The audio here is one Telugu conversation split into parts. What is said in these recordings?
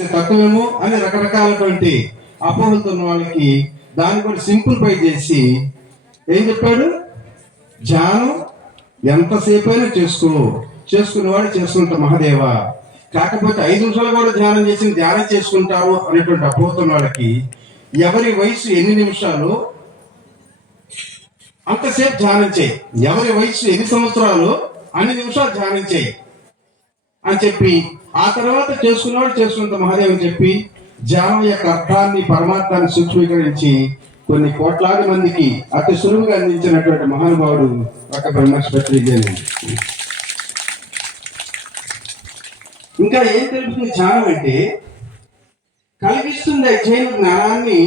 చేస్తే తక్కువేమో అని రకరకాలటువంటి అపోహలతో ఉన్న వాళ్ళకి దాన్ని కూడా సింప్లిఫై చేసి ఏం చెప్పాడు? ధ్యానం ఎంతసేపు అయినా చేసుకునేవాడు చేసుకుంటా మహాదేవ. కాకపోతే 5 నిమిషాలు కూడా ధ్యానం చేసుకుంటారు అనేటువంటి అపోహతో వాళ్ళకి ఎవరి వయసు ఎన్ని నిమిషాలు అంతసేపు ధ్యానం చేయి, ఎవరి వయసు ఎన్ని సంవత్సరాలు అన్ని నిమిషాలు ధ్యానం చేయి అని చెప్పి ఆ తర్వాత చేసుకున్నవాడు చేసుకుంటా మహాదేవ్ అని చెప్పి ధ్యానం యొక్క అర్థాన్ని పరమార్థాన్ని సూక్ష్మీకరించి కొన్ని కోట్లాది మందికి అతి సులువుగా అందించినటువంటి మహానుభావుడు ఒక బ్రహ్మశ్రీ. ఇంకా ఏం తెలుపుతుంది ధ్యానం అంటే? కలిగిస్తుంది జైన జ్ఞానాన్ని,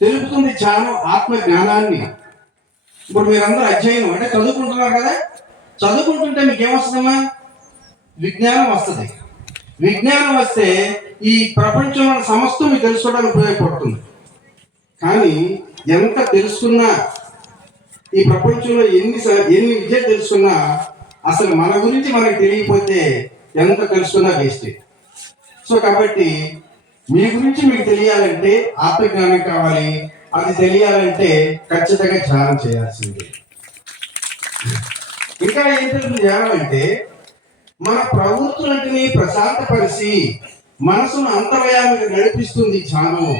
తెలుపుతుంది ధ్యానం ఆత్మ జ్ఞానాన్ని. ఇప్పుడు మీరందరూ అధ్యయనం అంటే చదువుకుంటున్నారు కదా, చదువుకుంటుంటే మీకు ఏమొస్తుందమ్మా? విజ్ఞానం వస్తుంది. విజ్ఞానం వస్తే ఈ ప్రపంచంలో సమస్తం మీకు తెలుసుకోవడానికి ఉపయోగపడుతుంది. కానీ ఎంత తెలుసుకున్నా, ఈ ప్రపంచంలో ఎన్ని విద్య తెలుసుకున్నా అసలు మన గురించి మనకు తెలియకపోతే ఎంత తెలుసుకున్నా వేస్ట్. సో కాబట్టి మీ గురించి మీకు తెలియాలంటే ఆత్మజ్ఞానం కావాలి. అది తెలియాలంటే ఖచ్చితంగా ధ్యానం చేయాల్సిందే. ఇంకా ఏం తెలుసు ధ్యానం అంటే? మన ప్రవృత్తులంటిని ప్రశాంతపరిచి మనసును అంతర్యామికి నడిపిస్తుంది ధ్యానం.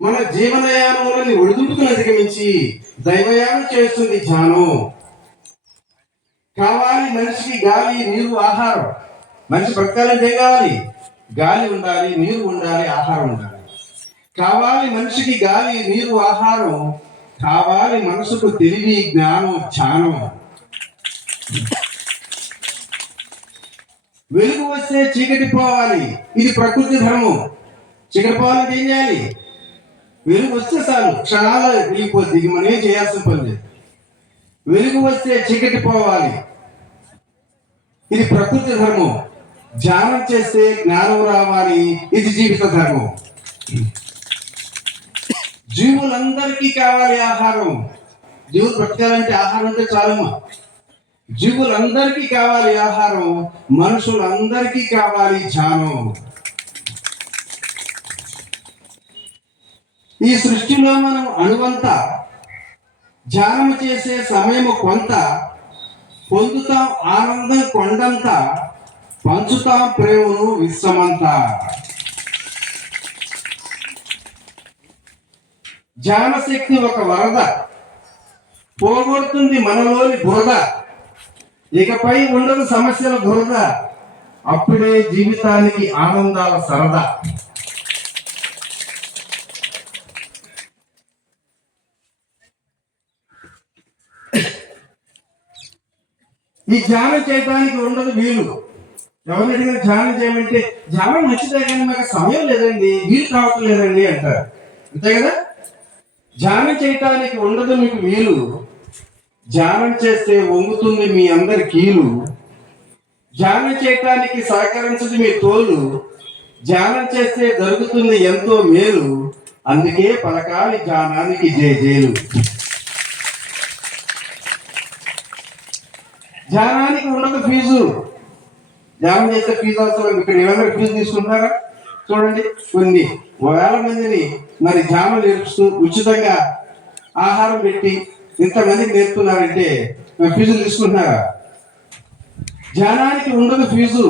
మన జీవనయానంలోని ఒడిదుడుకును అధిగమించి దైవయానం చేస్తుంది ధ్యానం. కావాలి మనిషికి గాలి, నీరు, ఆహారం. మనిషి బ్రతకాలంటే ఏం కావాలి? గాలి ఉండాలి, నీరు ఉండాలి, ఆహారం ఉండాలి. కావాలి మనిషికి గాలి, నీరు, ఆహారం. కావాలి మనసుకు తెలివి, జ్ఞానం, ధ్యానం. వెలుగు వస్తే చీకటి పోవాలి, ఇది ప్రకృతి ధర్మం. చీకటి పోవాలంటే ఏం చేయాలి? వెలుగు వస్తే చాలు, క్షణాలు వెళ్ళిపోద్ది, ఇది మనం ఏం చేయాల్సిన పని లేదు. వెలుగు వస్తే చీకటి పోవాలి, ఇది ప్రకృతి ధర్మం. ధ్యానం చేస్తే జ్ఞానం రావాలి, ఇది జీవిత ధర్మం. జీవులందరికీ కావాలి ఆహారం. జీవులు బ్రతకాలంటే ఆహారం అంటే చాలమ్మా. జీవులందరికీ కావాలి ఆహారం, మనుషులందరికీ కావాలి ధ్యానం. ఈ సృష్టిలో మనం అణువంత ధ్యానం చేసే సమయం కొంత, పొందుతాం ఆనందం కొండంత, పంచుతాం ప్రేమను విశ్వమంతా. ధ్యాన శక్తి ఒక వరద, పోగొడుతుంది మనలోని బురద. ఇకపై ఉండదు సమస్యల బురద, అప్పుడే జీవితానికి ఆనందాల సరదా. ఈ ధ్యానం చేయడానికి ఉండదు వీలు. ఎవరిని అడిగిన ధ్యానం చేయమంటే ధ్యానం మంచిదే కానీ మాకు సమయం లేదండి, వీలు కావటం లేదండి అంటారు. అంతే కదా? ధ్యానం చేయటానికి ఉండదు మీకు వీలు. ధ్యానం చేస్తే వంగుతుంది మీ అందరి కీలు. ధ్యానం చేయటానికి సహకరించదు మీ తోలు. ధ్యానం చేస్తే జరుగుతుంది ఎంతో మేలు. అందుకే పలకాలి ధ్యానానికి జేలు. ధ్యానానికి ఉండదు ఫీజు. ధ్యానం చేస్తే ఫీజు అవసరం. ఇక్కడ ఏమైనా ఫీజు తీసుకుంటారా? చూడండి, కొన్ని వేల మందిని మరి ధ్యానం నేర్పిస్తూ ఉచితంగా ఆహారం పెట్టి ఇంతమందికి నేర్పుతున్నారంటే ఫీజులు తీసుకుంటున్నారా? ధ్యానానికి ఉండదు ఫీజు.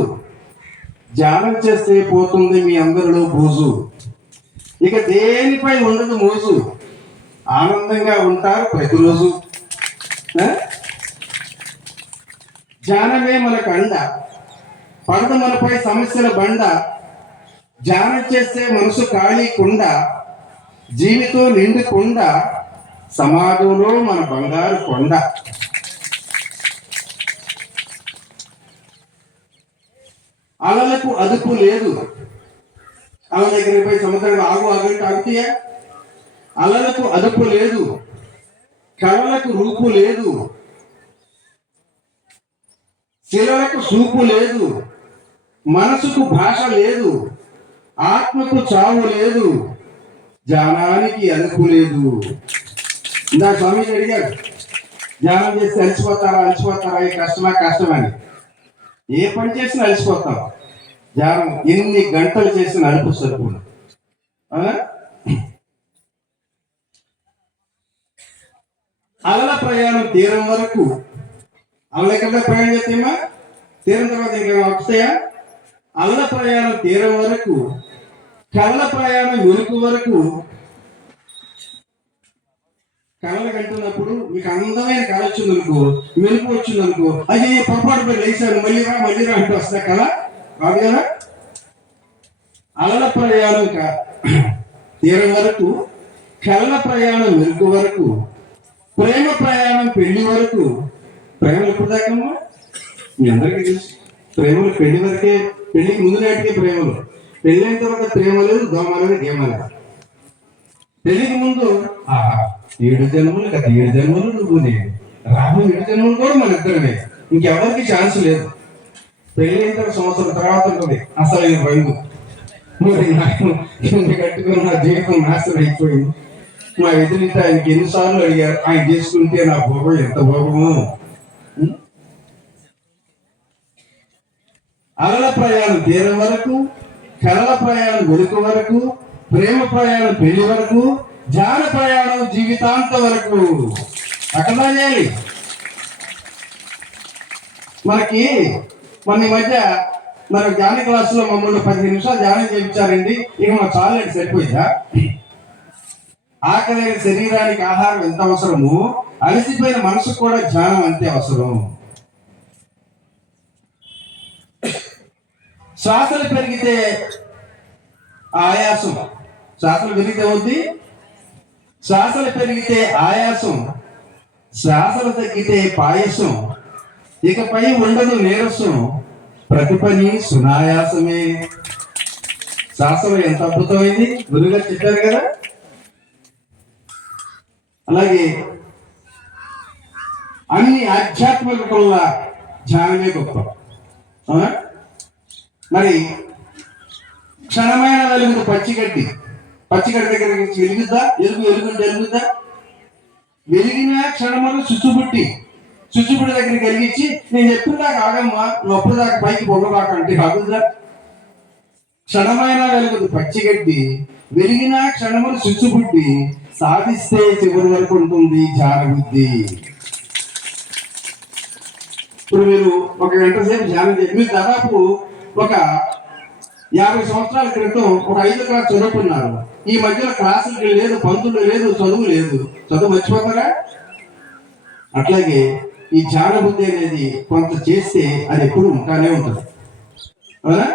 ధ్యానం చేస్తే పోతుంది మీ అందరిలో బూజు. ఇక దేనిపై ఉండదు మోజు. ఆనందంగా ఉంటారు ప్రతిరోజు. ధ్యానమే మనకు అండ, పడదు మనపై సమస్యల బండ. ధ్యానం చేస్తే మనసు ఖాళీ కుండ, జీవితం నిండు కొండ, సమాజంలో మన బంగారు కొండ. అలలకు అదుపు లేదు. అల దగ్గరికి పోయి సముద్రంలో ఆగంటే ఆగుతాయా? అలలకు అదుపు లేదు, కళలకు రూపు లేదు, శిలలకు సూపు లేదు, మనసుకు భాష లేదు, ఆత్మకు చావు లేదు, ధ్యానానికి అదుపు లేదు. ఇందాక స్వామిజీ అడిగారు, ధ్యానం చేస్తే అలసిపోతారా? ఈ కష్టమని. ఏ పని చేసినా అలసిపోతాం. ధ్యానం ఎన్ని గంటలు చేసిన అలుపు సరిపోదు. అలల ప్రయాణం తీరం వరకు, అలల ఎక్కడ ప్రయాణం చేస్తామా, తీరం తర్వాత ఇంకేమో వస్తాయా? అలల ప్రయాణం తీరం వరకు, కలల ప్రయాణం వెలుగు వరకు. కళలు కంటున్నప్పుడు మీకు అందమైన కళ వచ్చిందనుకో, వెలుగు వచ్చిందనుకో, అది పొరపాటు పడి లేచాను మళ్ళీ రా అంటూ వస్తా కళ కాదు కదా. అలల ప్రయాణం తీరం వరకు, కళల ప్రయాణం వెలుగు వరకు, ప్రేమ ప్రయాణం పెళ్లి వరకు. ప్రేమలు ఎప్పుడు దాకమ్మా? మీ అందరికీ తెలుసు, ప్రేమలు పెళ్లి వరకే. పెళ్లికి ముందు నాటికే ప్రేమలు, పెళ్ళైన తర్వాత ప్రేమ లేదు, దోమలేదు, గేమలేదు. పెళ్లికి ముందు 7 జన్మలు కదా, 7 జన్మలు నువ్వు నేను, రాబోయే 7 జన్మలు కూడా మన ఇద్దరమే, ఇంకెవరికి ఛాన్స్ లేదు. పెళ్ళైన తర్వాత సంవత్సరం తర్వాత ఉంటుంది అసలు ఈ రంగు. కట్టుకుని నా జీవితం నాశనం అయిపోయింది. మా ఎదురింటి ఆయనకి ఎన్నిసార్లు అడిగారు, ఆయన చేసుకుంటే నా భోగం ఎంత భోగము. అలల ప్రయాణం తీరం వరకు, కలల ప్రయాణం వెలుగు వరకు, ప్రేమ ప్రయాణం పెళ్లి వరకు, ధ్యాన ప్రయాణం జీవితాంత వరకు. అక్కడ చేయాలి. మనకి మొన్న మధ్య మరి ధ్యాన క్లాసులో మమ్మల్ని 15 నిమిషాలు ధ్యానం చేయించారండి. ఇక మా చాలండి, సరిపోయిందా? ఆకలైన శరీరానికి ఆహారం ఎంత అవసరమో, అలసిపోయిన మనసుకు కూడా ధ్యానం అంతే అవసరం. శ్వాసలు పెరిగితే ఆయాసం, శ్వాసలు పెరిగితే అవుద్ది, శ్వాసలు పెరిగితే ఆయాసం, శ్వాసలు తగ్గితే పాయసం, ఇకపై ఉండదు నీరసం, ప్రతి పని సునాయాసమే. శాస్త్రం ఎంత అద్భుతమైంది, గురువుగారు చెప్పారు కదా. అలాగే అన్ని ఆధ్యాత్మికల ధ్యానమే గొప్ప. అవునా? మరి క్షణమైన వెలుగుదు పచ్చిగడ్డి, పచ్చిగడ్డి దగ్గర వెలుగుద్దా? ఎలుగుంటే వెలుగుద్దా? వెలిగిన క్షణమని చుచ్చుబుట్టి దగ్గరికి వెలిగించి, నేను ఎప్పుడు దాకా ఆగమ్మా, నువ్వు అప్పుడు దాకా పైకి పొగబాక అంటే కాకుద్దా? క్షణమైన వెలుగుదు పచ్చిగడ్డి, వెలిగిన క్షణములు చుచ్చుబుట్టి, సాధిస్తే చివరి వరకు ఉంటుంది ధ్యాన బుద్ధి. ఇప్పుడు మీరు 1 గంట సేపు ధ్యానం చేసి, మీరు దాదాపు ఒక 50 సంవత్సరాల క్రితం ఒక 5వ క్లాస్ చదువుకున్నారు. ఈ మధ్యలో క్లాసులకి లేదు, పంతులు లేదు, చదువు లేదు. చదువు మర్చిపోతారా? అట్లాగే ఈ ధ్యాన బుద్ధి అనేది కొంత చేస్తే అది ఎప్పుడు ఉంటానే ఉంటుంది. అవునా?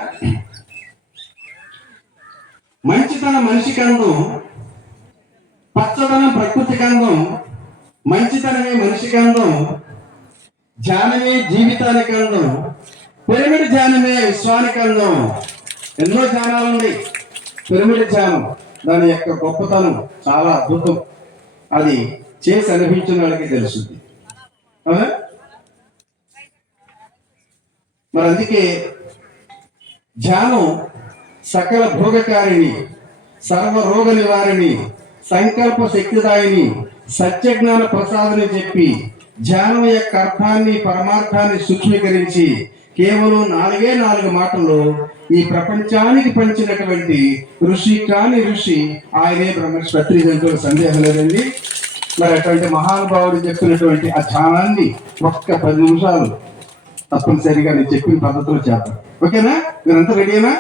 మంచితనం మనిషికి అందం, పచ్చదనం ప్రకృతికి అందం, మంచితనమే మనిషికి అందం, ధ్యానమే జీవితానికి అందం, పిరమిడ్ ధ్యానమే విశ్వానికి అందం. ఎన్నో ధ్యానాలు ఉన్నాయి. పిరమిడ్ ధ్యానం దాని యొక్క గొప్పతనం చాలా అద్భుతం. అది చేసి అనిపించిన వాళ్ళకి తెలుస్తుంది. మరి అందుకే ధ్యానం సకల భోగకారిణి, సర్వరోగ నివారిణి, సంకల్ప శక్తిదాయిని, సత్యజ్ఞాన ప్రసాదని చెప్పి ధ్యానం యొక్క అర్థాన్ని పరమార్థాన్ని సూక్ష్మీకరించి కేవలం 4 మాటల్లో ఈ ప్రపంచానికి పంచినటువంటి ఋషి కాని ఋషి ఆయనే బ్రహ్మశ్వత్రి, దాంట్లో సందేహం లేదండి. మరి అటువంటి మహానుభావుడు చెప్పినటువంటి ఆ ధ్యానాన్ని ఒక్క 10 నిమిషాలు తప్పనిసరిగా నేను చెప్పిన పద్ధతిలో చేద్దాం. ఓకేనా? మీరంతా రెడీనా?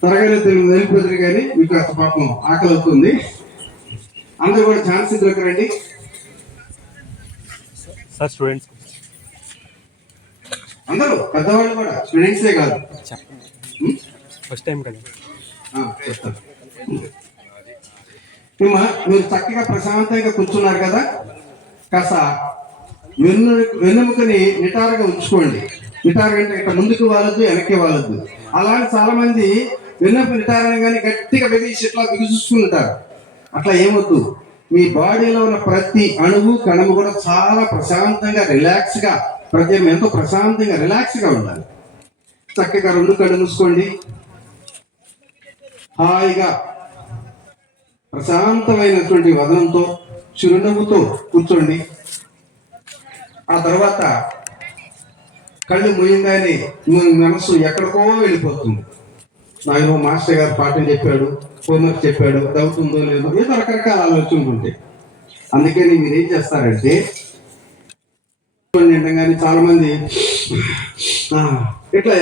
త్వరగా వెళ్ళిపోతుంది కానీ మీకు అంత పాపం ఆకలి అవుతుంది. అందరూ కూడా ఛాన్స్ ఇద్దరు రండి. సార్ స్టూడెంట్స్ అందరూ పెద్దవాళ్ళు కూడా, స్టూడెంట్సే కాదు. ఫస్ట్ టైం కదా చెప్తాను. మీరు చక్కగా ప్రశాంతంగా కూర్చున్నారు కదా, కాస్త వెన్నుముకని నిటారుగా ఉంచుకోండి. నిటారుగా అంటే ఇక్కడ ముందుకు వాళ్ళద్దు, వెనక్కి వాళ్ళద్దు. అలాంటి చాలా మంది వెన్నుముక నిటారని కానీ గట్టిగా బిగిసి ఇట్లా బిగుసుకుంటారు. అట్లా ఏమొద్దు. మీ బాడీలో ఉన్న ప్రతి అణువు కణము కూడా చాలా ప్రశాంతంగా రిలాక్స్గా, ప్రతి ఎంతో ప్రశాంతంగా రిలాక్స్గా ఉండాలి. చక్కగా 2 కళ్ళు మూసుకోండి. హాయిగా ప్రశాంతమైనటువంటి వదనంతో చిరునవ్వుతో కూర్చోండి. ఆ తర్వాత కళ్ళు మూయంగానే మీ మనసు ఎక్కడికో వెళ్ళిపోతుంది. నాకు మాస్టర్ గారు పాఠం చెప్పాడు, హోంవర్క్ చెప్పాడు, అది అవుతుందో లేదో, ఏదో రకరకాల ఆలోచనలు ఉంటాయి. అందుకని మీరు ఏం చేస్తారంటే నిండగానే చాలా మంది ఇట్లా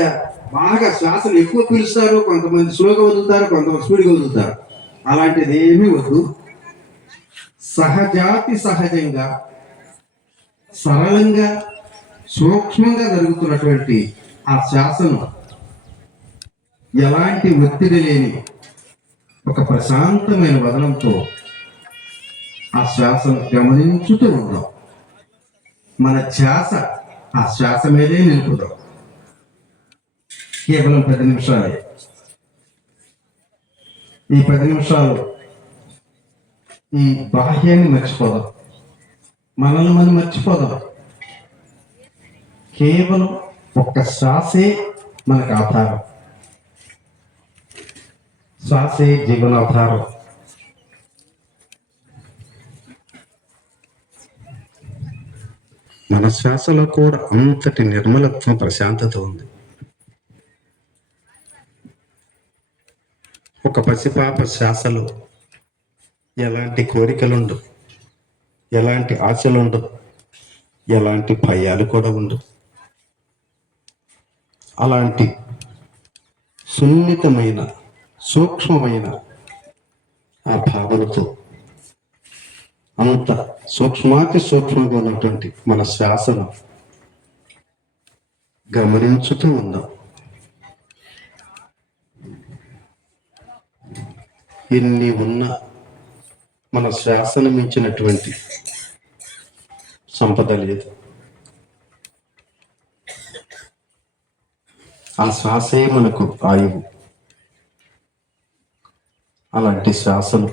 బాగా శ్వాసను ఎక్కువ పీలుస్తారు, కొంతమంది స్లోగా వదులుతారు, కొంతమంది స్పీడ్గా వదులుతారు. అలాంటిది ఏమీ వద్దు. సహజాతి సహజంగా సరళంగా సూక్ష్మంగా జరుగుతున్నటువంటి ఆ శ్వాసను ఎలాంటి ఒత్తిడి లేని ఒక ప్రశాంతమైన వదనంతో ఆ శ్వాసను గమనించుతూ ఉందాం. మన ధ్యాస ఆ శ్వాస మీదే నిలుపుదాం. కేవలం 10 నిమిషాలే. ఈ 10 నిమిషాలు ఈ బాహ్యాన్ని మర్చిపోదాం, మనల్ని మనం మర్చిపోదాం. కేవలం ఒక్క శ్వాసే మనకు ఆధారం, శ్వాసే జీవనాధారం. మన శ్వాసలో కూడా అంతటి నిర్మలత్వం, ప్రశాంతత ఉంది. ఒక పసిపాప శ్వాసలో ఎలాంటి కోరికలుండవు, ఎలాంటి ఆశలుండవు, ఎలాంటి భయాలు కూడా ఉండవు. అలాంటి సున్నితమైన, సూక్ష్మమైన ఆ భావనతో అంత సూక్ష్మాతి సూక్ష్మంగా ఉన్నటువంటి మన శ్వాసను గమనించుతూ ఉందాం. ఎన్ని ఉన్నా మన శ్వాసను మించినటువంటి సంపద లేదు. ఆ శ్వాసే మనకు ఆయువు. అలాంటి శ్వాసను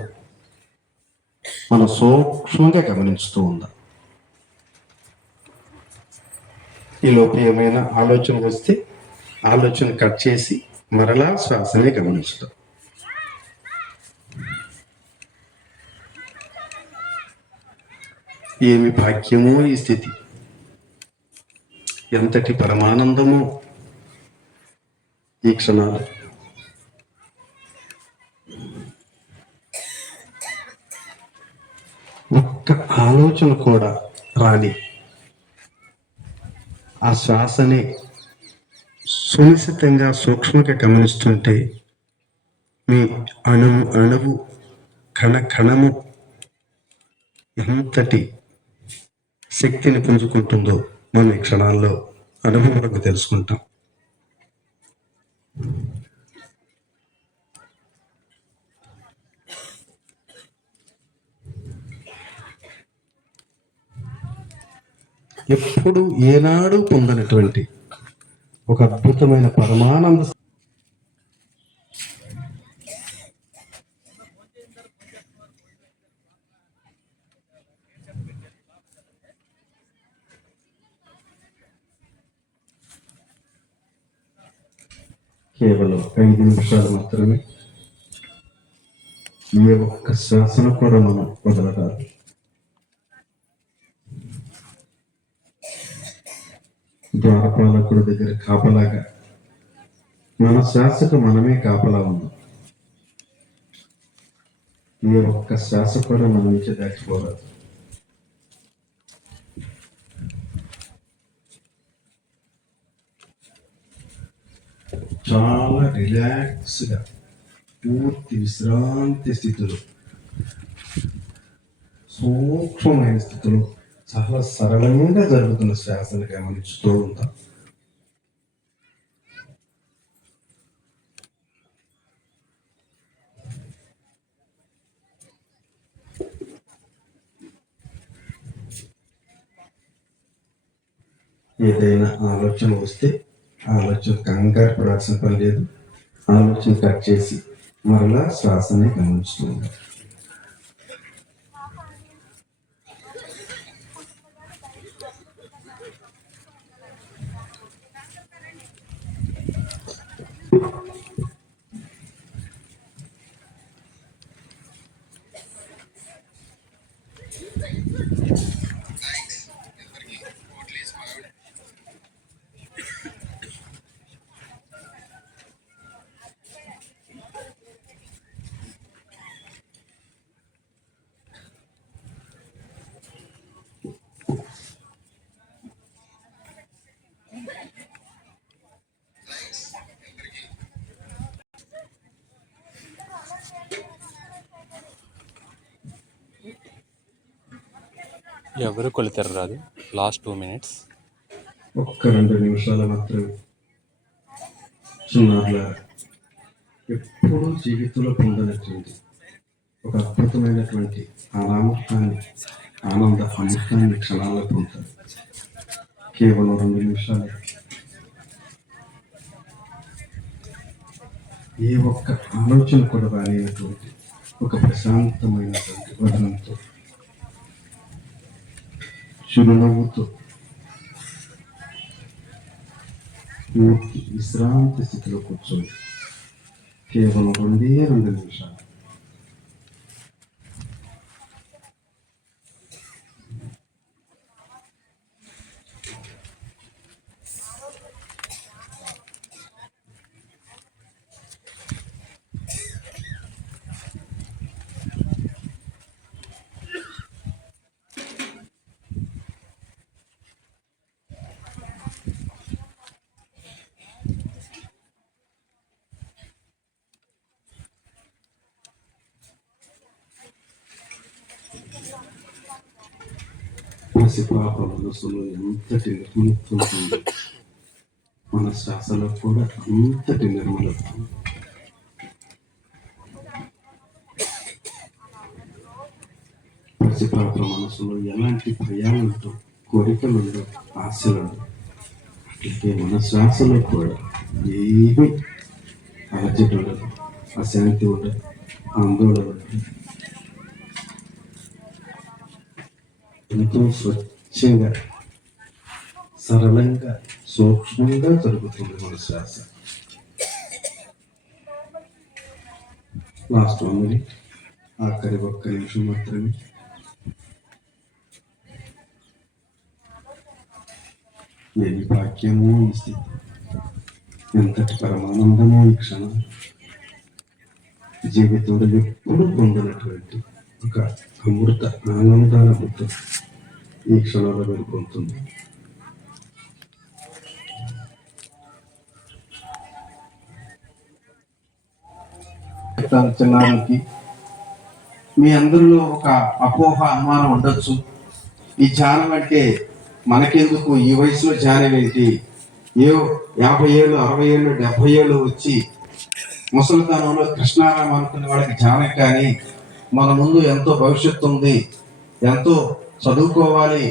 మనం సూక్ష్మంగా గమనించుతూ ఉందాం. ఈలోపు ఏమైనా ఆలోచన వస్తే ఆలోచన కట్ చేసి మరలా శ్వాసనే గమనించుతాం. ఏమి భాగ్యమో ఈ స్థితి, ఎంతటి పరమానందమో ఈ క్షణాలు. ఒక్క ఆలోచన కూడా రాని ఆ శ్వాసని సునిశ్చితంగా సూక్ష్మంగా గమనిస్తుంటే మీ అణువు అణువు, కణ కణము ఎంతటి శక్తిని పుంజుకుంటుందో మనం ఈ క్షణాల్లో అనుభవంలోకి తెలుసుకుంటాం. ఎప్పుడు ఏనాడు పొందనటువంటి ఒక అద్భుతమైన పరమానంద కేవలం 5 నిమిషాలు మాత్రమే. ఏ ఒక్క శ్వాసను కూడా మనం వదలరాదు. ద్వారపాలకుడి దగ్గర కాపలాగా మన శ్వాసకు మనమే కాపలా ఉన్నాం. ఏ ఒక్క శ్వాస కూడా మన నుంచి దాచిపోరాదు. చాలా రిలాక్స్గా, పూర్తి విశ్రాంతి స్థితిలో, సూక్ష్మమైన స్థితిలో చాలా సరళంగా జరుగుతున్న శ్వాసను గమనించుతూ ఉంటాం. ఏదైనా ఆలోచన వస్తే ఆలోచన కంగారు పడాల్సిన పని లేదు. ఆలోచన కట్ చేసి మరలా శ్వాసని గమనిస్తూ ఉంటాం. ఎవరు కొలితారు రాదు. Last 2 minutes. ఒక్క 2 నిమిషాలు మాత్రమే. చిన్నారుల ఎప్పుడూ జీవితంలో పొందనటువంటి ఒక అద్భుతమైనటువంటి అనామృతాన్ని, ఆనంద అమృతాన్ని క్షణాల్లో పొందుతారు. కేవలం 2 నిమిషాలు. ఏ ఒక్క ఆలోచన కూడా రాలేనటువంటి ఒక ప్రశాంతమైనటువంటి వదనంతో, చిరునవ్వుతో, పూర్తి విశ్రాంతి స్థితిలో కూర్చొని కేవలం 2 నిమిషాలు. పసిపాప మనసులో ఎంతటి నిర్మలత్వం ఉంది, మన శ్వాసలో కూడా అంతటి నిర్మలత్వం. పసిపాప మనసులో ఎలాంటి భయాలుంటో, కోరికలుండో, ఆశలుండో, అట్లయితే మన శ్వాసలో కూడా ఏమీ అలజడి ఉండదు, అశాంతి ఉండదు, ఆందోళన ఉండదు. ఎంతో స్వచ్ఛంగా, సరళంగా, సూక్ష్మంగా జరుగుతుంది మన శ్వాస. లాస్ట్ 1 minute, ఆఖరి 1 నిమిషం మాత్రమే. ఏమి భాగ్యమో ఈ స్థితి, ఎంతటి పరమానందమో ఈ క్షణం. జీవితంలో ఎప్పుడు పొందినటువంటి ఒక అమృత ఆనందానుభూతం ఈ క్షణంలో వెళ్ళిపోతుంది. చిన్నారులకి మీ అందరిలో ఒక అపోహ, అనుమానం ఉండొచ్చు. ఈ ధ్యానం అంటే మనకెందుకు, ఈ వయసులో ధ్యానం ఏంటి, 50 ఏళ్ళు 60 ఏళ్ళు 70 ఏళ్ళు వచ్చి ముసలితనంలో కృష్ణారామ అనుకునే వాళ్ళకి ధ్యానం కానీ, మన ముందు ఎంతో భవిష్యత్తు ఉంది, ఎంతో చదువుకోవాలి,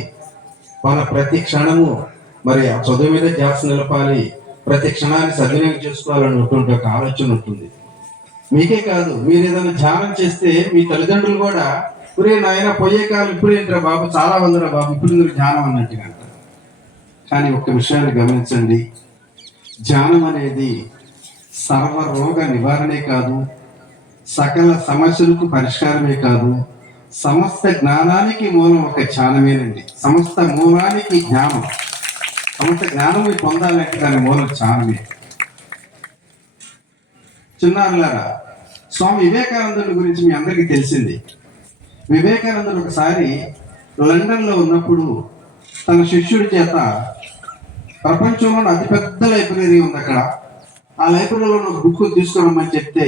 మన ప్రతి క్షణము మరి ఆ చదువు మీద ధ్యాస నిలపాలి, ప్రతి క్షణాన్ని సద్వినియోగం చేసుకోవాలన్నటువంటి ఒక ఆలోచన ఉంటుంది. మీకే కాదు, మీరు ఏదైనా ధ్యానం చేస్తే మీ తల్లిదండ్రులు కూడా ఇప్పుడే నాయన పోయే కాలం ఇప్పుడేంట్రా బాబు, చాలా మందిరా బాబు ఇప్పుడు మీరు ధ్యానం అన్నట్టుగా అంటారు. కానీ ఒక్క విషయాన్ని గమనించండి, ధ్యానం అనేది సర్వరోగ నివారణే కాదు, సకల సమస్యలకు పరిష్కారమే కాదు, సమస్త జ్ఞానానికి మూలం ఒక ధ్యానమేనండి. సమస్త మూలానికి జ్ఞానం, సమస్త జ్ఞానం పొందాలంటే దాని మూలం ధ్యానమే. చిన్నారులారా, స్వామి వివేకానందుని గురించి మీ అందరికీ తెలిసింది. వివేకానందుడు ఒకసారి లండన్లో ఉన్నప్పుడు తన శిష్యుడి చేత ప్రపంచంలో అతిపెద్ద లైబ్రరీ ఉంది అక్కడ, ఆ లైబ్రరీలో ఒక బుక్ తీసుకురమ్మని చెప్తే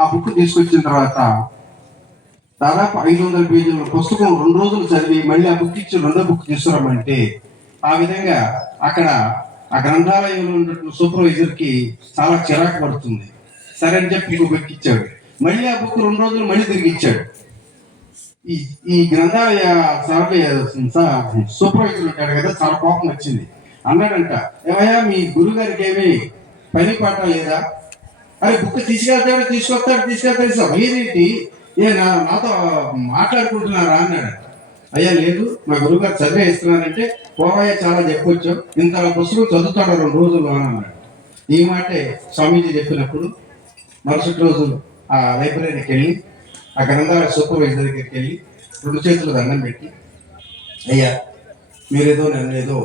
ఆ బుక్ తీసుకొచ్చిన తర్వాత దాదాపు 500 పేజీల పుస్తకం 2 రోజులు చదివి మళ్ళీ ఆ బుక్ ఇచ్చి 2వ బుక్ తీసుకురమ్మంటే, ఆ విధంగా అక్కడ ఆ గ్రంథాలయంలో ఉన్నటువంటి సూపర్వైజర్కి చాలా చిరాకు పడుతుంది. సరే అని చెప్పి ఇంకో బుక్ ఇచ్చాడు. మళ్ళీ ఆ బుక్ 2 రోజులు మళ్ళీ తిరిగి ఇచ్చాడు. ఈ గ్రంథాలయ సూపర్వైజర్ ఉంటాడు కదా, చాలా కోపం వచ్చింది. అన్నాడంట, ఏమయ్యా మీ గురుగారికి ఏమి పని పాట లేదా, అరే బుక్ తీసుకొస్తాడు ఏదేంటి, నాతో మాట్లాడుకుంటున్నారా అన్నాడు. అయ్యా లేదు, మా గురుగారు చదివే ఇస్తున్నానంటే, పోవయ్యా చాలా చెప్పొచ్చు, ఇంత పుస్తకం చదువుతాడు 2 రోజులు అని అన్నాడు. ఈ మాటే స్వామీజీ చెప్పినప్పుడు మరుసటి రోజు ఆ లైబ్రరీకి వెళ్ళి ఆ గ్రంథాలయ సూపర్వైజర్ దగ్గరికి వెళ్ళి 2 చేతులు దండం పెట్టి, అయ్యా మీరేదో నన్ను ఏదో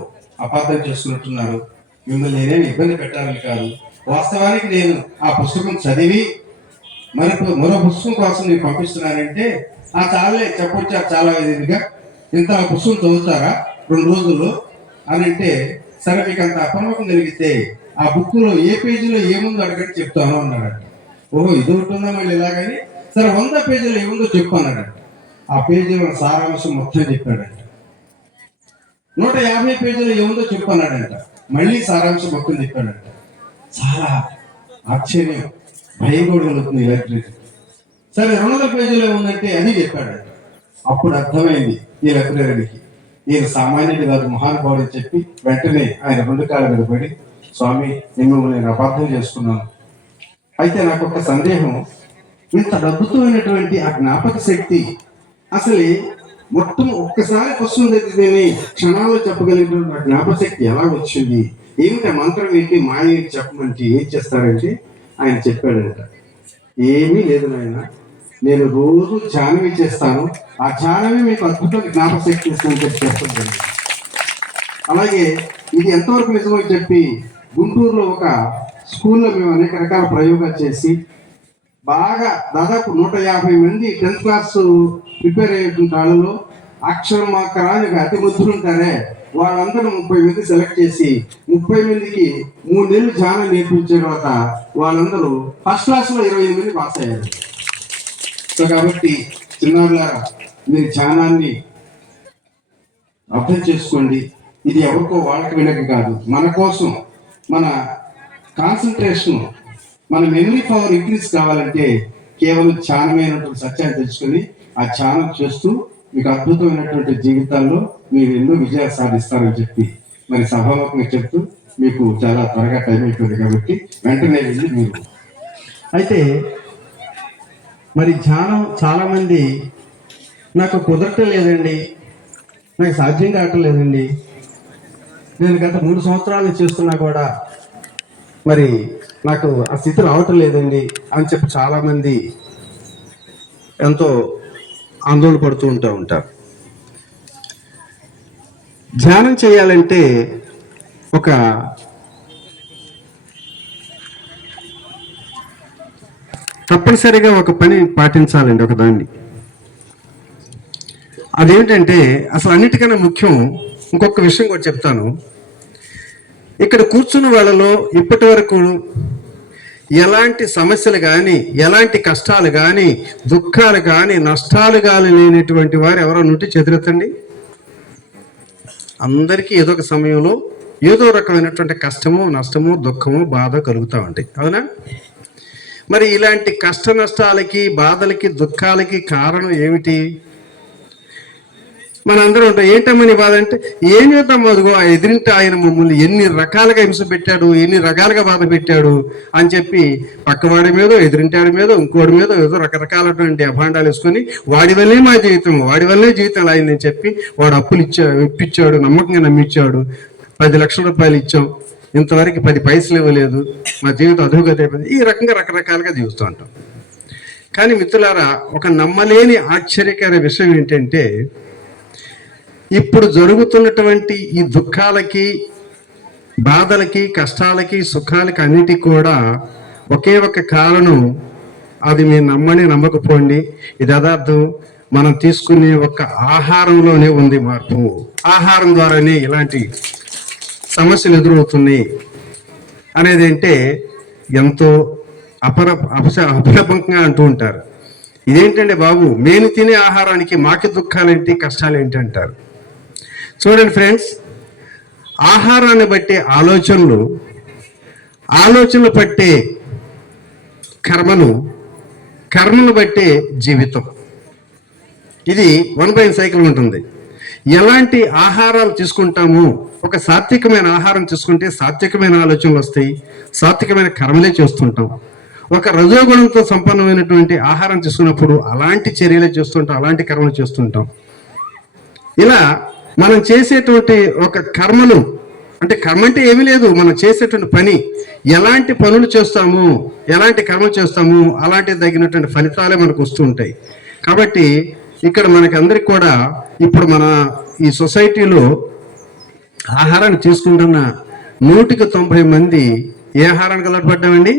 అపార్థం చేసుకున్నట్టున్నారు, మిమ్మల్ని నేనేమి ఇబ్బంది పెట్టాలని కాదు, వాస్తవానికి నేను ఆ పుస్తకం చదివి మరో పుస్తకం కోసం నేను పంపిస్తున్నానంటే, ఆ చాలే చెప్పొచ్చా చాలా ఇదిగా, ఇంత ఆ పుస్తకం చదువుతారా 2 రోజుల్లో అని అంటే, సరే మీకు అంత అపనమ్మకం కలిగితే ఆ బుక్లో ఏ పేజీలో ఏముందో అడగండి చెప్తాను అన్నాడంట. ఓహో ఇది ఒకటి ఉందా మళ్ళీ ఇలాగని, సరే 100 పేజీలో ఏముందో చెప్పు అన్నాడంట. ఆ పేజీలో సారాంశం మొత్తం చెప్పాడంట. 150 పేజీలు ఏముందో చెప్పన్నాడంట. మళ్ళీ సారాంశం మొత్తం చెప్పాడంట. చాలా ఆశ్చర్యం, భయం కూడా కలుగుతుంది ఈ లైబ్రరీ. సరే 200 పేజీలు ఏముందంటే అది చెప్పాడంట. అప్పుడు అర్థమైంది ఈ లైబ్రరీకి ఈయన సామాన్యుడు కాదు, మహానుభావుడు అని చెప్పి వెంటనే ఆయన 2 కాళ్ళ మీద పడి, స్వామి మిమ్మల్ని నేను అపార్థం చేసుకున్నాను. అయితే నాకు ఒక సందేహం, ఇంత అద్భుతమైనటువంటి ఆ జ్ఞాపక శక్తి అసలు మొత్తం ఒక్కసారి వస్తుంది, దీన్ని క్షణాల్లో చెప్పగలిగినటువంటి ఆ జ్ఞాపక శక్తి ఎలా వచ్చింది, ఏమిటి మంత్రం ఏంటి, మాయ ఏంటి చెప్పమంటే ఏం చేస్తారంటే ఆయన చెప్పాడంట, ఏమీ లేదు నాయన, నేను రోజు ధ్యానమే చేస్తాను, ఆ ధ్యానమే మీకు అద్భుతమైన జ్ఞాపక శక్తి ఇస్తుందని చెప్పి చెప్తాను. అలాగే ఇది ఎంతవరకు నిజమని చెప్పి గుంటూరులో ఒక స్కూల్లో మేము అనేక రకాల ప్రయోగాలు చేసి బాగా దాదాపు 150 మంది 10th క్లాస్ ప్రిపేర్ అయ్యేటువంటి వాళ్ళలో అక్షరమాకరానికి అతి ముద్దులు ఉంటారే వాళ్ళందరూ 30 మంది సెలెక్ట్ చేసి 30 మందికి 3 నెలలు ధ్యానం నేర్పించిన తర్వాత వాళ్ళందరూ ఫస్ట్ క్లాస్లో 25 మంది పాస్ అయ్యారు. సో కాబట్టి చిన్నారులారా, మీరు ధ్యానాన్ని అర్థం చేసుకోండి. ఇది ఎవరికో వాళ్ళకి వెళ్ళక కాదు, మన కోసం, మన కాన్సన్ట్రేషన్, మన మెమరీ పవర్ ఇంక్రీజ్ కావాలంటే కేవలం ధ్యానమైనటువంటి సత్యాన్ని తెలుసుకొని ఆ ధ్యానం చేస్తూ మీకు అద్భుతమైనటువంటి జీవితాల్లో మీరు ఎన్నో విజయాలు సాధిస్తారని చెప్పి మరి సభాముఖంగా చెప్తూ, మీకు చాలా త్వరగా టైం అయిపోయింది కాబట్టి వెంటనే వెళ్ళి మీరు అయితే మరి ధ్యానం చాలామంది నాకు కుదరటం లేదండి, నాకు సాధ్యం కావటం లేదండి, నేను గత 3 సంవత్సరాలు చేస్తున్నా కూడా మరి నాకు ఆ స్థితి రావటం లేదండి అని చెప్పి చాలామంది ఎంతో ఆందోళన పడుతూ ఉంటారు. ధ్యానం చేయాలంటే ఒక తప్పనిసరిగా ఒక పని పాటించాలండి, ఒక దాన్ని. అదేంటంటే అసలు అన్నిటికన్నా ముఖ్యం ఇంకొక విషయం కూడా చెప్తాను. ఇక్కడ కూర్చున్న వాళ్ళలో ఇప్పటి వరకు ఎలాంటి సమస్యలు కానీ, ఎలాంటి కష్టాలు కానీ, దుఃఖాలు కానీ, నష్టాలు కానీ లేనటువంటి వారు ఎవరో నుండి చెదురెత్తండి. అందరికీ ఏదో ఒక సమయంలో ఏదో రకమైనటువంటి కష్టము, నష్టము, దుఃఖము, బాధ కలుగుతూ ఉంటాయి, అవునా? మరి ఇలాంటి కష్ట నష్టాలకి, బాధలకి, దుఃఖాలకి కారణం ఏమిటి? మనందరం ఉంటాం, ఏంటమ్మా నీ బాధ అంటే, ఏం చేద్దాం, అదిగో ఆ ఎదిరింటి ఆయన మమ్మల్ని ఎన్ని రకాలుగా హింస పెట్టాడు, ఎన్ని రకాలుగా బాధ పెట్టాడు అని చెప్పి పక్కవాడి మీద, ఎదిరింటాడి మీద, ఇంకోటి మీద ఏదో రకరకాలటువంటి అభాండాలు వేసుకొని వాడి వల్లే మా జీవితం, వాడి వల్లే జీవితం అయిందని చెప్పి వాడు అప్పులు ఇప్పించాడు, నమ్మకంగా నమ్మించాడు, 10 లక్షల రూపాయలు ఇచ్చాం, ఇంతవరకు 10 పైసలు ఇవ్వలేదు, మా జీవితం అధోగతి అయిపోయింది. ఈ రకంగా రకరకాలుగా జీవిస్తూ ఉంటాం. కానీ మిత్రులారా, ఒక నమ్మలేని ఆశ్చర్యకర విషయం ఏంటంటే, ఇప్పుడు జరుగుతున్నటువంటి ఈ దుఃఖాలకి, బాధలకి, కష్టాలకి, సుఖాలకి అన్నిటికీ కూడా ఒకే ఒక కారణం. అది మీరు నమ్మని నమ్మకపోండి, ఇది యథార్థం. మనం తీసుకునే ఒక ఆహారంలోనే ఉంది మార్పు. ఆహారం ద్వారానే ఇలాంటి సమస్యలు ఎదురవుతున్నాయి అనేది అంటే ఎంతో అపలపంగా అంటూ ఉంటారు. ఇదేంటంటే బాబు, నేను తినే ఆహారానికి మాకి దుఃఖాలేంటి, కష్టాలు ఏంటి అంటారు. చూడండి ఫ్రెండ్స్, ఆహారాన్ని బట్టే ఆలోచనలు, ఆలోచనలు బట్టే కర్మలు, కర్మలు బట్టే జీవితం. ఇది 1 సైకిల్ ఉంటుంది. ఎలాంటి ఆహారాలు తీసుకుంటాము, ఒక సాత్వికమైన ఆహారం తీసుకుంటే సాత్వికమైన ఆలోచనలు వస్తాయి, సాత్వికమైన కర్మలే చేస్తుంటాం. ఒక రజోగుణంతో సంపన్నమైనటువంటి ఆహారం తీసుకున్నప్పుడు అలాంటి చర్యలే చేస్తుంటాం, అలాంటి కర్మలు చేస్తుంటాం. ఇలా మనం చేసేటువంటి ఒక కర్మలు, అంటే కర్మ అంటే ఏమీ లేదు, మనం చేసేటువంటి పని, ఎలాంటి పనులు చేస్తాము, ఎలాంటి కర్మలు చేస్తాము, అలాంటి తగినటువంటి ఫలితాలే మనకు వస్తూ ఉంటాయి. కాబట్టి ఇక్కడ మనకి అందరికి కూడా ఇప్పుడు మన ఈ సొసైటీలో ఆహారాన్ని తీసుకుంటున్న 100కి 90 మంది ఏ ఆహారానికి అలవాటు పడ్డామండి?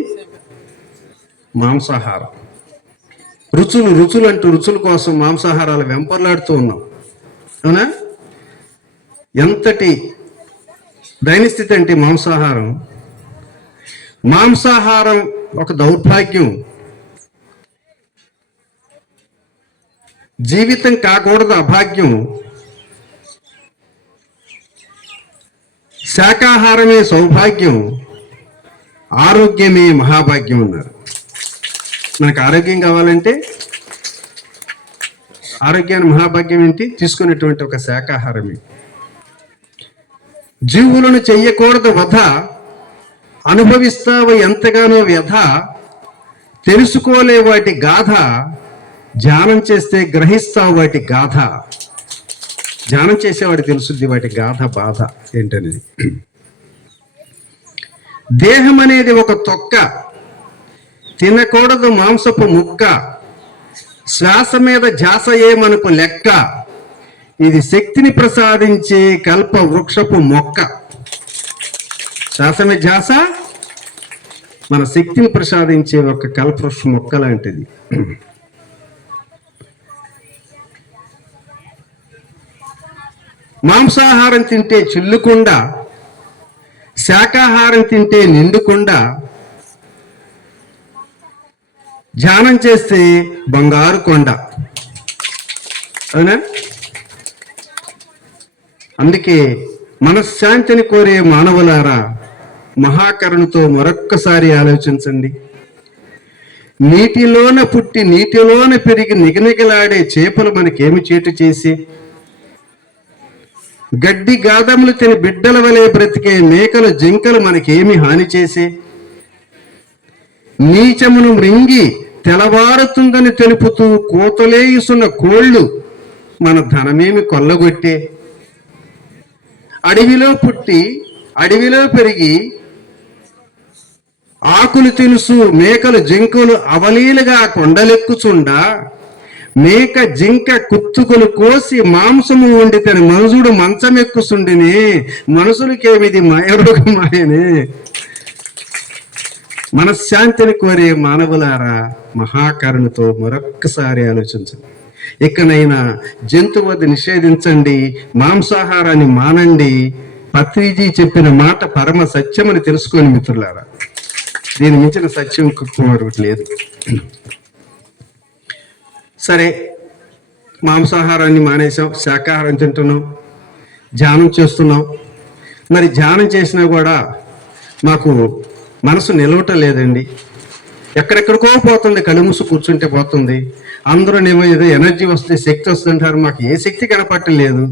మాంసాహారం. రుచులు అంటూ రుచుల కోసం మాంసాహారాలు వెంపర్లాడుతూ ఉన్నాం, అవునా? ఎంతటి దైనస్థితి అంటే మాంసాహారం ఒక దౌర్భాగ్యం. జీవితం కాకూడదు, అభాగ్యం. శాకాహారమే సౌభాగ్యం, ఆరోగ్యమే మహాభాగ్యం అన్నారు. మనకు ఆరోగ్యం కావాలంటే ఆరోగ్యాన్ని మహాభాగ్యం ఏంటి? తీసుకునేటువంటి ఒక శాకాహారమే. జీవులను చెయ్యకూడదు వధ, అనుభవిస్తావు ఎంతగానో వ్యధ, తెలుసుకోలే వాటి గాథ, ధ్యానం చేస్తే గ్రహిస్తావు వాటి గాథ. ధ్యానం చేసేవాడు తెలుసుద్ది వాటి గాథ బాధ ఏంటనేది. దేహం అనేది ఒక తొక్క, తినకూడదు మాంసపు ముక్క, శ్వాస మీద ధ్యాసయే మనకు లెక్క, ఇది శక్తిని ప్రసాదించే కల్ప వృక్షపు మొక్క. శ్వాస మీద ధ్యాస మన శక్తిని ప్రసాదించే ఒక కల్పవృక్ష మొక్క లాంటిది. మాంసాహారం తింటే చిల్లుకుండా, శాకాహారం తింటే నిండుకుండా, ధ్యానం చేస్తే బంగారు కొండ. అవునా? అందుకే మనశ్శాంతిని కోరే మానవులారా, మహాకరుణతో మరొక్కసారి ఆలోచించండి. నీటిలోన పుట్టి నీటిలోన పెరిగి నిగనిగలాడే చేపలు మనకేమి చేటు చేసి, గడ్డి గాదములు తిని బిడ్డల వలె బ్రతికే మేకలు జింకలు మనకేమి హాని చేసి, నీచమును మృంగి తెలవారుతుందని తెలుపుతూ కోతలేయుసున్న కోళ్ళు మన ధనమేమి కొల్లగొట్టే, అడవిలో పుట్టి అడవిలో పెరిగి ఆకులు తెలుసు మేకలు జింకలు అవలీలుగా కొండలెక్కుచుండా, మేక జింక కుత్తుకులు కోసి మాంసము వండి తన మనుషుడు మంచమెక్కుసుండిని, మనుషులకేమిది మాయనే. మనశ్శాంతిని కోరే మానవులారా, మహాకరుణతో మరొక్కసారి ఆలోచించండి. ఇకనైనా జంతువధ నిషేధించండి, మాంసాహారాన్ని మానండి. పత్రిజీ చెప్పిన మాట పరమ సత్యమని తెలుసుకోని మిత్రులారా. దీని మించిన సత్యం మరొకటి లేదు. సరే, మాంసాహారాన్ని మానేసాం, శాకాహారం తింటున్నాం, ధ్యానం చేస్తున్నాం. మరి ధ్యానం చేసినా కూడా మాకు మనసు నిలవటం లేదండి. ఎక్కడెక్కడికో పోతుంది, కళ్ళు మూసి కూర్చుంటే పోతుంది. అందరూ ఏమో ఏదో ఎనర్జీ వస్తుంది, శక్తి వస్తుంది అంటారు. మాకు ఏ శక్తి కనపట్టలేదు,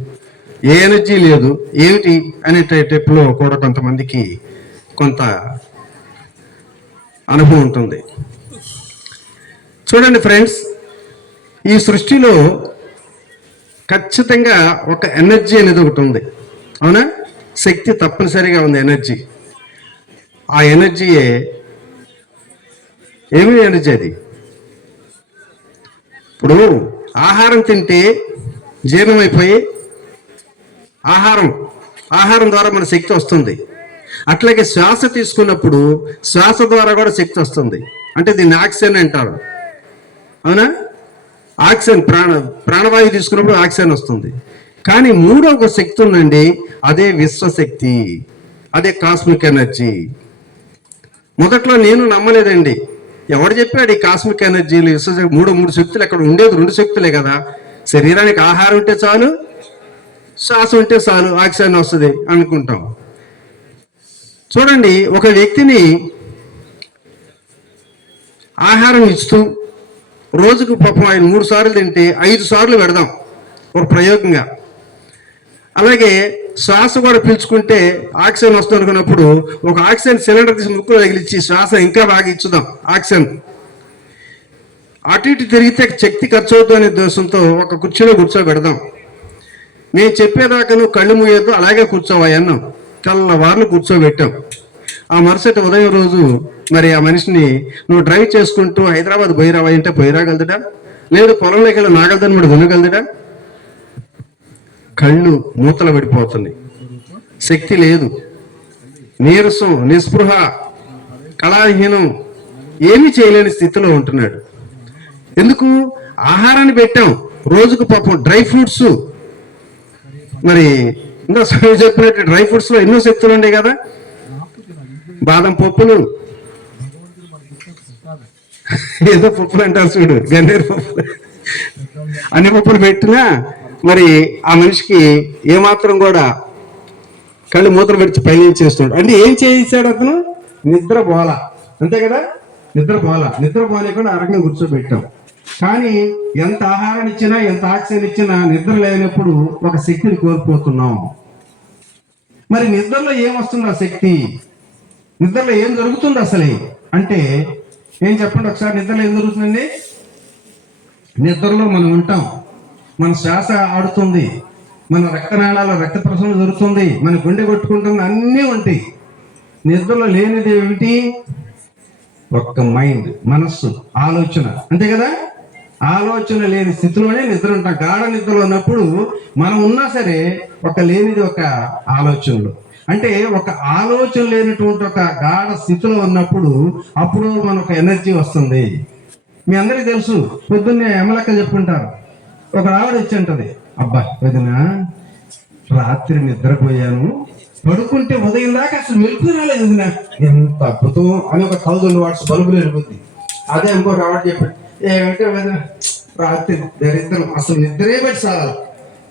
ఏ ఎనర్జీ లేదు, ఏమిటి అనే టైప్లో కూడా కొంతమందికి కొంత అనుభవం ఉంటుంది. చూడండి ఫ్రెండ్స్, ఈ సృష్టిలో ఖచ్చితంగా ఒక ఎనర్జీ అనేది ఒకటి ఉంది. అవునా? శక్తి తప్పనిసరిగా ఉంది, ఎనర్జీ. ఆ ఎనర్జీయే ఏమి ఎనర్జీ అది? ఇప్పుడు ఆహారం తింటే జీర్ణమైపోయి ఆహారం ద్వారా మన శక్తి వస్తుంది. అట్లాగే శ్వాస తీసుకున్నప్పుడు శ్వాస ద్వారా కూడా శక్తి వస్తుంది. అంటే దీన్ని ఆక్సిజన్ అంటారు. అవునా? ఆక్సిజన్ ప్రాణవాయువు తీసుకున్నప్పుడు ఆక్సిజన్ వస్తుంది. కానీ మూడో ఒక శక్తి ఉందండి, అదే విశ్వశక్తి, అదే కాస్మిక్ ఎనర్జీ. మొదట్లో నేను నమ్మలేదండి. ఎవడు చెప్పాడు ఈ కాస్మిక్ ఎనర్జీలు, విశ్వశక్తి, మూడు శక్తులు ఎక్కడ ఉండేది? 2 శక్తులే కదా. శరీరానికి ఆహారం ఉంటే చాలు, శ్వాస ఉంటే చాలు, ఆక్సిజన్ వస్తుంది అనుకుంటాం. చూడండి, ఒక వ్యక్తిని ఆహారం ఇస్తూ రోజుకు పాపం ఆయన 3 సార్లు తింటే 5 సార్లు పెడదాం ఒక ప్రయోగంగా. అలాగే శ్వాస కూడా పీల్చుకుంటే ఆక్సిజన్ వస్తుంది అనుకున్నప్పుడు ఒక ఆక్సిజన్ సిలిండర్ తీసి ముక్కులో తగిలిచ్చి శ్వాస ఇంకా బాగా ఇచ్చుదాం ఆక్సిజన్. అటు ఇటు తిరిగితే శక్తి ఖర్చు అవుతుంది అనే ఉద్దేశంతో ఒక కుర్చీలో కూర్చోబెడదాం. నేను చెప్పేదాకా నువ్వు కళ్ళు మూయొద్దు, అలాగే కూర్చోవా అన్నాం. కళ్ళవార్లు కూర్చోబెట్టాం. ఆ మరుసటి ఉదయం రోజు మరి ఆ మనిషిని నువ్వు డ్రైవ్ చేసుకుంటూ హైదరాబాద్ పోయిరావా అంటే పోయిరాగలదుడా? లేదు పొలంలోకి వెళ్ళి నాగలదని కూడా వినగలదుడా? కళ్ళు మూతలు పడిపోతుంది, శక్తి లేదు, నీరసం, నిస్పృహ, కళాహీనం, ఏమీ చేయలేని స్థితిలో ఉంటున్నాడు. ఎందుకు? ఆహారాన్ని పెట్టాం, రోజుకు పాపం డ్రై ఫ్రూట్స్. మరి ఇంకా చెప్పినట్టు డ్రై ఫ్రూట్స్ లో ఎన్నో శక్తులు ఉండే కదా. బాదం పప్పులు, ఏదో పప్పులు అంటారు చూడు, గన్నేరు పప్పులు, అన్ని పప్పులు పెట్టినా మరి ఆ మనిషికి ఏమాత్రం కూడా కళ్ళు మూతలు పెట్టి పైనుంచి చేస్తున్నాడు. అంటే ఏం చేయించాడు అతను? నిద్ర పోల, అంతే కదా, నిద్ర పోలేకుండా ఆ రకంగా కూర్చోబెట్టాం. కానీ ఎంత ఆహారాన్ని ఇచ్చినా, ఎంత ఆక్సిజన్ ఇచ్చినా నిద్ర లేనప్పుడు ఒక శక్తిని కోల్పోతున్నాం. మరి నిద్రలో ఏమొస్తుంది ఆ శక్తి? నిద్రలో ఏం జరుగుతుంది అసలు అంటే ఏం చెప్పండి ఒకసారి. నిద్రలో ఏం జరుగుతుందండి? నిద్రలో మనం ఉంటాం, మన శ్వాస ఆడుతుంది, మన రక్తనాళాల రక్త ప్రసరణ జరుగుతుంది, మన గుండె కొట్టుకుంటుంది, అన్నీ ఉంటాయి. నిద్రలో లేనిది ఏమిటి? ఒక్క మైండ్, మనస్సు, ఆలోచన, అంతే కదా. ఆలోచన లేని స్థితిలోనే నిద్ర ఉంటాం. గాఢ నిద్రలో ఉన్నప్పుడు మనం ఉన్నా సరే లేనిది ఒక ఆలోచనలు. అంటే ఒక ఆలోచన లేనటువంటి ఒక గాఢ స్థితిలో ఉన్నప్పుడు అప్పుడు మనకు ఎనర్జీ వస్తుంది. మీ అందరికీ తెలుసు, పొద్దున్నే ఎమలక్క చెప్పుకుంటారు. ఒక ఆవిడ వచ్చి అంటది, అబ్బా వదిన రాత్రి నిద్రపోయాను, పడుకుంటే ఉదయం దాకా అసలు మెలుపు రాలేదు వదిన, ఎంత అద్భుతం అని ఒక 1000 వాట్స్ బల్బులు వెలుగుద్ది. అదే ఇంకోటి ఆవిడ చెప్పాడు, ఏమంటే వదిన రాత్రి దరిద్రం, అసలు నిద్రే బట్టి సాగాలి,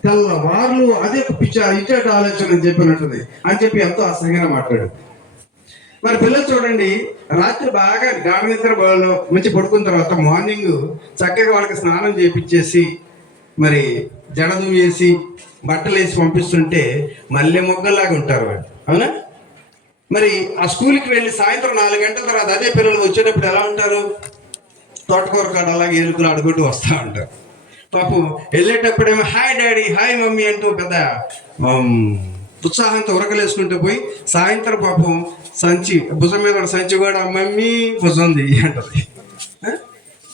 తెల్లవార్లు అదే పిచ్చ ఇచ్చాడు ఆలోచన అని చెప్పినట్టుంది అని చెప్పి ఎంతో అసహ్యంగా మాట్లాడు. మరి పిల్లలు చూడండి, రాత్రి బాగా గాఢ నిద్ర మంచి పడుకున్న తర్వాత మార్నింగ్ చక్కగా వాళ్ళకి స్నానం చేపించేసి మరి జడదు వేసి బట్టలు వేసి పంపిస్తుంటే మల్లె మొగ్గలాగా ఉంటారు వాళ్ళు, అవునా? మరి ఆ స్కూల్కి వెళ్ళి సాయంత్రం 4 గంటల తర్వాత అదే పిల్లలు వచ్చేటప్పుడు ఎలా ఉంటారు? తోటకూర కాడ అలాగే ఎలుకలు ఆడుకుంటూ వస్తూ ఉంటారు. పాపం వెళ్ళేటప్పుడేమో హాయ్ డాడీ, హాయ్ మమ్మీ అంటూ పెద్ద ఉత్సాహంతో ఉరకలేసుకుంటూ పోయి సాయంత్రం పాపం సంచి భుజం మీద సంచి కూడా మమ్మీ భుజంది అంటది.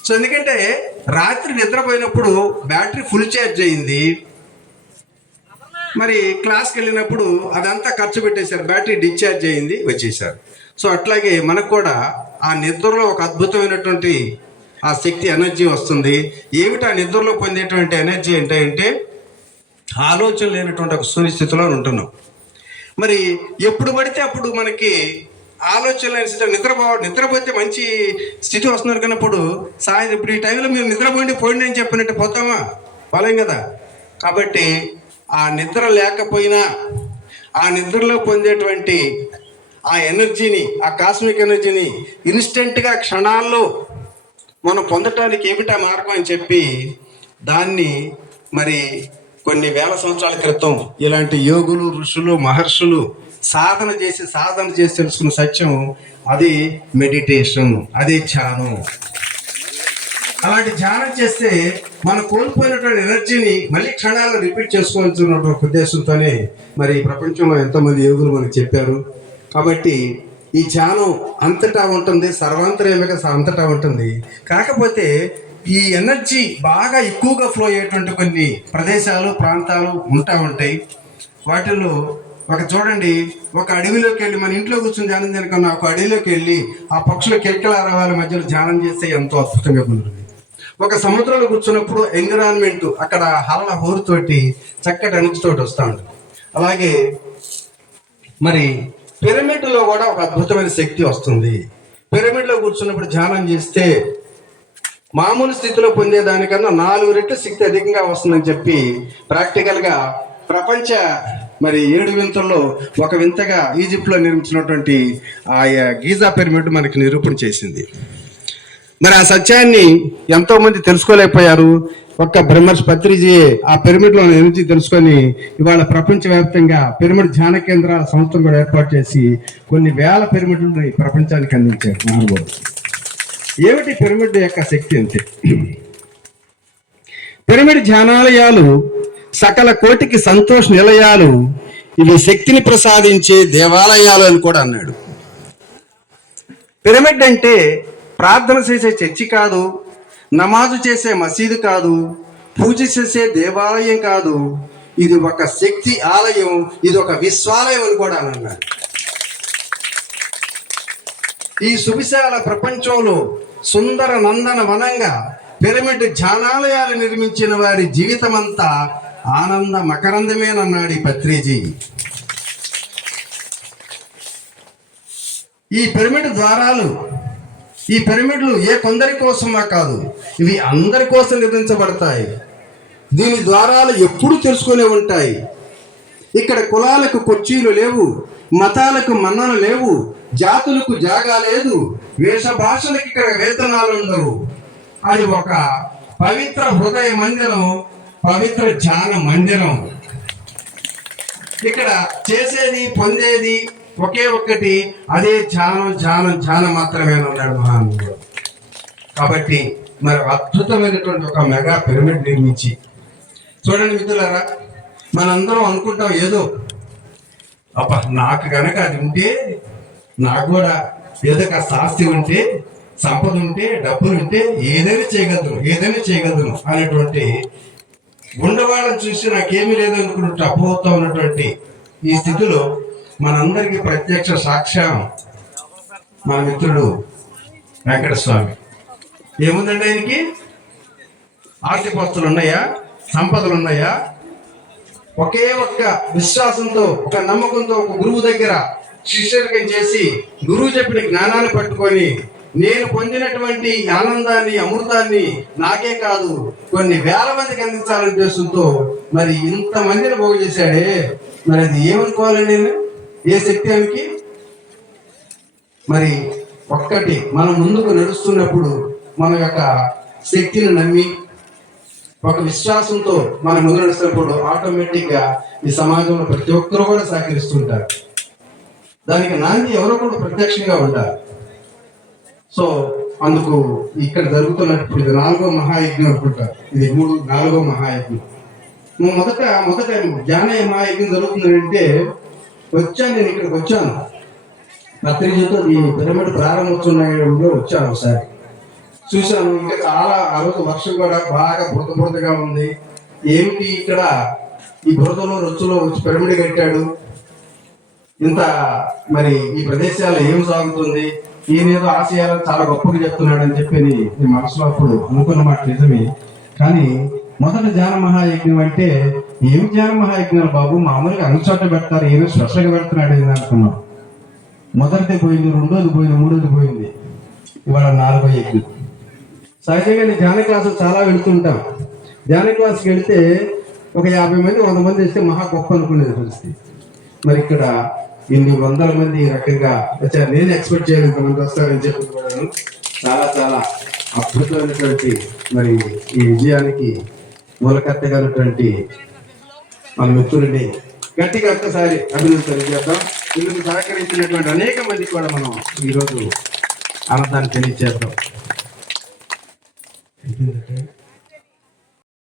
సో ఎందుకంటే రాత్రి నిద్రపోయినప్పుడు బ్యాటరీ ఫుల్ ఛార్జ్ అయింది, మరి క్లాస్కి వెళ్ళినప్పుడు అదంతా ఖర్చు పెట్టేశారు, బ్యాటరీ డిశ్చార్జ్ అయింది, వచ్చేసారు. సో అట్లాగే మనకు కూడా ఆ నిద్రలో ఒక అద్భుతమైనటువంటి ఆ శక్తి ఎనర్జీ వస్తుంది. ఏమిటి ఆ నిద్రలో పొందేటువంటి ఎనర్జీ అంటే ఆలోచన లేనటువంటి ఒక సునిశ్చితిలో ఉంటున్నాం. మరి ఎప్పుడు పడితే అప్పుడు మనకి ఆలోచన లేని స్థితి, నిద్రపోతే మంచి స్థితి వస్తున్నారు కన్నప్పుడు సాయంత్రం ఇప్పుడు ఈ టైంలో మీరు పోండి అని చెప్పినట్టు పోతామా? పోలేం కదా. కాబట్టి ఆ నిద్ర లేకపోయినా ఆ నిద్రలో పొందేటువంటి ఆ ఎనర్జీని, ఆ కాస్మిక్ ఎనర్జీని ఇన్స్టెంట్గా క్షణాల్లో మనం పొందటానికి ఏమిటా మార్గం అని చెప్పి దాన్ని మరి కొన్ని వేల సంవత్సరాల క్రితం ఇలాంటి యోగులు, ఋషులు, మహర్షులు సాధన చేసి తెలుసుకున్న సత్యం అది మెడిటేషన్, అది ధ్యానం. అలాంటి ధ్యానం చేస్తే మనం కోల్పోయినటువంటి ఎనర్జీని మళ్ళీ క్షణాలను రిపీట్ చేసుకోవాల్సినటువంటి ఉద్దేశంతోనే మరి ప్రపంచంలో ఎంతోమంది యోగులు మనకు చెప్పారు. కాబట్టి ఈ ధ్యానం అంతటా ఉంటుంది, సర్వాంతర్యామిగా అంతటా ఉంటుంది. కాకపోతే ఈ ఎనర్జీ బాగా ఎక్కువగా ఫ్లో అయ్యేటువంటి కొన్ని ప్రదేశాలు, ప్రాంతాలు ఉంటాయి. వాటిల్లో చూడండి, ఒక అడవిలోకి వెళ్ళి మన ఇంట్లో కూర్చొని ధ్యానం చేయకుండా ఒక అడవిలోకి వెళ్ళి ఆ పక్షుల కిలకిలారావాల మధ్యలో ధ్యానం చేస్తే ఎంతో అద్భుతంగా ఉంటుంది. ఒక సముద్రంలో కూర్చున్నప్పుడు ఎన్విరాన్మెంట్ అక్కడ హల్ల హోరుతోటి చక్కటి ఎనర్జీతోటి వస్తూ ఉంటుంది. అలాగే మరి పిరమిడ్లో కూడా ఒక అద్భుతమైన శక్తి వస్తుంది. పిరమిడ్లో కూర్చున్నప్పుడు ధ్యానం చేస్తే మామూలు స్థితిలో పొందేదానికన్నా 4 రెట్ల శక్తి అధికంగా వస్తుందని చెప్పి ప్రాక్టికల్గా ప్రపంచ మరి 7 వింతల్లో ఒక వింతగా ఈజిప్ట్లో నిర్మించినటువంటి ఆ గీజా పిరమిడ్ మనకి నిరూపణ చేసింది. మరి ఆ సత్యాన్ని ఎంతో మంది తెలుసుకోలేకపోయారు. ఒక్క బ్రహ్మర్షి పత్రిజీ ఆ పిరమిడ్లో ఎనర్జీ తెలుసుకొని ఇవాళ ప్రపంచవ్యాప్తంగా పిరమిడ్ ధ్యాన కేంద్రాల సంస్థను కూడా ఏర్పాటు చేసి కొన్ని వేల పిరమిడ్లను ఈ ప్రపంచానికి అందించారు మహానుభావుడు. ఏమిటి పిరమిడ్ యొక్క శక్తి అంటే, పిరమిడ్ ధ్యానాలయాలు సకల కోటికి సంతోష నిలయాలు, ఇవి శక్తిని ప్రసాదించే దేవాలయాలు అని కూడా అన్నాడు. పిరమిడ్ అంటే ప్రార్థన చేసే చర్చి కాదు, నమాజు చేసే మసీదు కాదు, పూజ చేసే దేవాలయం కాదు, ఇది ఒక శక్తి ఆలయం, ఇది ఒక విశ్వాలయం అని కూడా అన్నాడు. ఈ సువిశాల ప్రపంచంలో సుందర నందన వనంగా పిరమిడ్ ధ్యానాలయాలు నిర్మించిన వారి జీవితం అంతా ఆనంద మకరందమేనన్నాడు ఈ పత్రిజీ. ఈ పిరమిడ్ ద్వారాలు, ఈ పిరమిడ్లు ఏ కొందరి కోసమా కాదు, ఇవి అందరి కోసం నిర్మించబడతాయి. దీని ద్వారాలు ఎప్పుడు తెలుసుకునే ఉంటాయి. ఇక్కడ కులాలకు కుర్చీలు లేవు, మతాలకు మన్నలు లేవు, జాతులకు జాగా లేదు, వేష భాషలకు ఇక్కడ వేతనాలు ఉండవు. అది ఒక పవిత్ర హృదయ మందిరం, పవిత్ర ధ్యాన మందిరం. ఇక్కడ చేసేది పొందేది ఒకే ఒక్కటి, అదే ధ్యానం ధ్యానం ధ్యానం మాత్రమే అన్నాడు మహానుభావుడు. కాబట్టి మరి అద్భుతమైనటువంటి ఒక మెగా పిరమిడ్ నిర్మించి చూడండి మిత్రులారా, మనందరం అనుకుంటాం ఏదో అబ్బా నాకు గనక అది ఉంటే, నాకు కూడా ఏదో కాస్త ఆస్తి ఉంటే, సంపద ఉంటే, డబ్బులు ఉంటే ఏదైనా చేయగలను అనేటువంటి ఉండవాళ్ళని చూసి నాకేమీ లేదు అనుకుంటే అపోహతో ఉన్నటువంటి ఈ స్థితిలో మనందరికీ ప్రత్యక్ష సాక్ష్యం మా మిత్రుడు వెంకటస్వామి. ఏముందండి ఆయనకి? ఆస్తిపాస్తులు ఉన్నాయా? సంపదలు ఉన్నాయా? ఒకే ఒక్క విశ్వాసంతో, ఒక నమ్మకంతో ఒక గురువు దగ్గర శిష్యరికం చేసి గురువు చెప్పిన జ్ఞానాన్ని పట్టుకొని నేను పొందినటువంటి ఆనందాన్ని, అమృతాన్ని నాకే కాదు కొన్ని వేల మందికి అందించాలనే ఉద్దేశంతో మరి ఇంతమందిని పోగు చేశాడే, మరి అది ఏమనుకోవాలండి? ఏ శక్తి ఆమెకి? మరి ఒక్కటి, మనం ముందుకు నడుస్తున్నప్పుడు మన యొక్క శక్తిని నమ్మి ఒక విశ్వాసంతో మనం ముందు నడుస్తున్నప్పుడు ఆటోమేటిక్గా ఈ సమాజంలో ప్రతి ఒక్కరు కూడా సహకరిస్తుంటారు. దానికి నాంది ఎవరో కూడా ప్రత్యక్షంగా ఉండాలి. సో అందుకు ఇక్కడ జరుగుతున్నప్పుడు ఇది 4వ మహాయజ్ఞం అనుకుంటారు. ఇది 4వ మహాయజ్ఞం. మొదట జ్ఞాన మహాయజ్ఞం జరుగుతుందంటే నేను ఇక్కడికి వచ్చాను, పత్రికతో ఈ పిరమిడ్ ప్రారంభోత్సవంలో వచ్చాను. ఒకసారి చూశాను, ఇంకా చాలా ఆ రోజు వర్షం కూడా బాగా బురదగా ఉంది. ఏమిటి ఇక్కడ ఈ బురదలో రొచ్చులో వచ్చి పిరమిడ్ కట్టాడు, ఇంత మరి ఈ ప్రదేశాల్లో ఏం సాగుతుంది, ఈయనేదో ఆశయాలను చాలా గొప్పగా చెప్తున్నాడు అని చెప్పి నీ మనసులో అప్పుడు అనుకున్న మాట నిజమే. కానీ మొదట ధ్యాన మహాయజ్ఞం అంటే ఏమి ధ్యాన మహాయజ్ఞాలు బాబు, మామూలుగా అన్ని చోట్ల పెడతారు, ఏమో స్పెషల్గా పెడుతున్నాడు ఏమి అనుకున్నాం. మొదటిది పోయింది, రెండోది పోయింది, మూడోది పోయింది, ఇవాళ 4వ యజ్ఞం. సహజంగా నేను ధ్యాన క్లాసులు చాలా వెళుతుంటాం. ధ్యాన క్లాసుకి వెళితే ఒక 50 మంది 100 మంది వేస్తే మహా గొప్ప అనుకునేది పరిస్థితి. మరి ఇక్కడ ఇన్ని వందల మంది ఈ రకంగా వచ్చారు. నేను ఎక్స్పెక్ట్ చేయలేదు ఇంతమంది వస్తారని చెప్పుకోవడం. చాలా చాలా అద్భుతమైనటువంటి మరి ఈ విజయానికి మూలకర్తగా ఉన్నటువంటి మన మిత్రుడిని గట్టిగా ఒక్కసారి అభినందన తెలియజేద్దాం. ఇందుకు సహకరించినటువంటి అనేక మందికి కూడా మనం ఈరోజు ఆనందాన్ని తెలియజేద్దాం.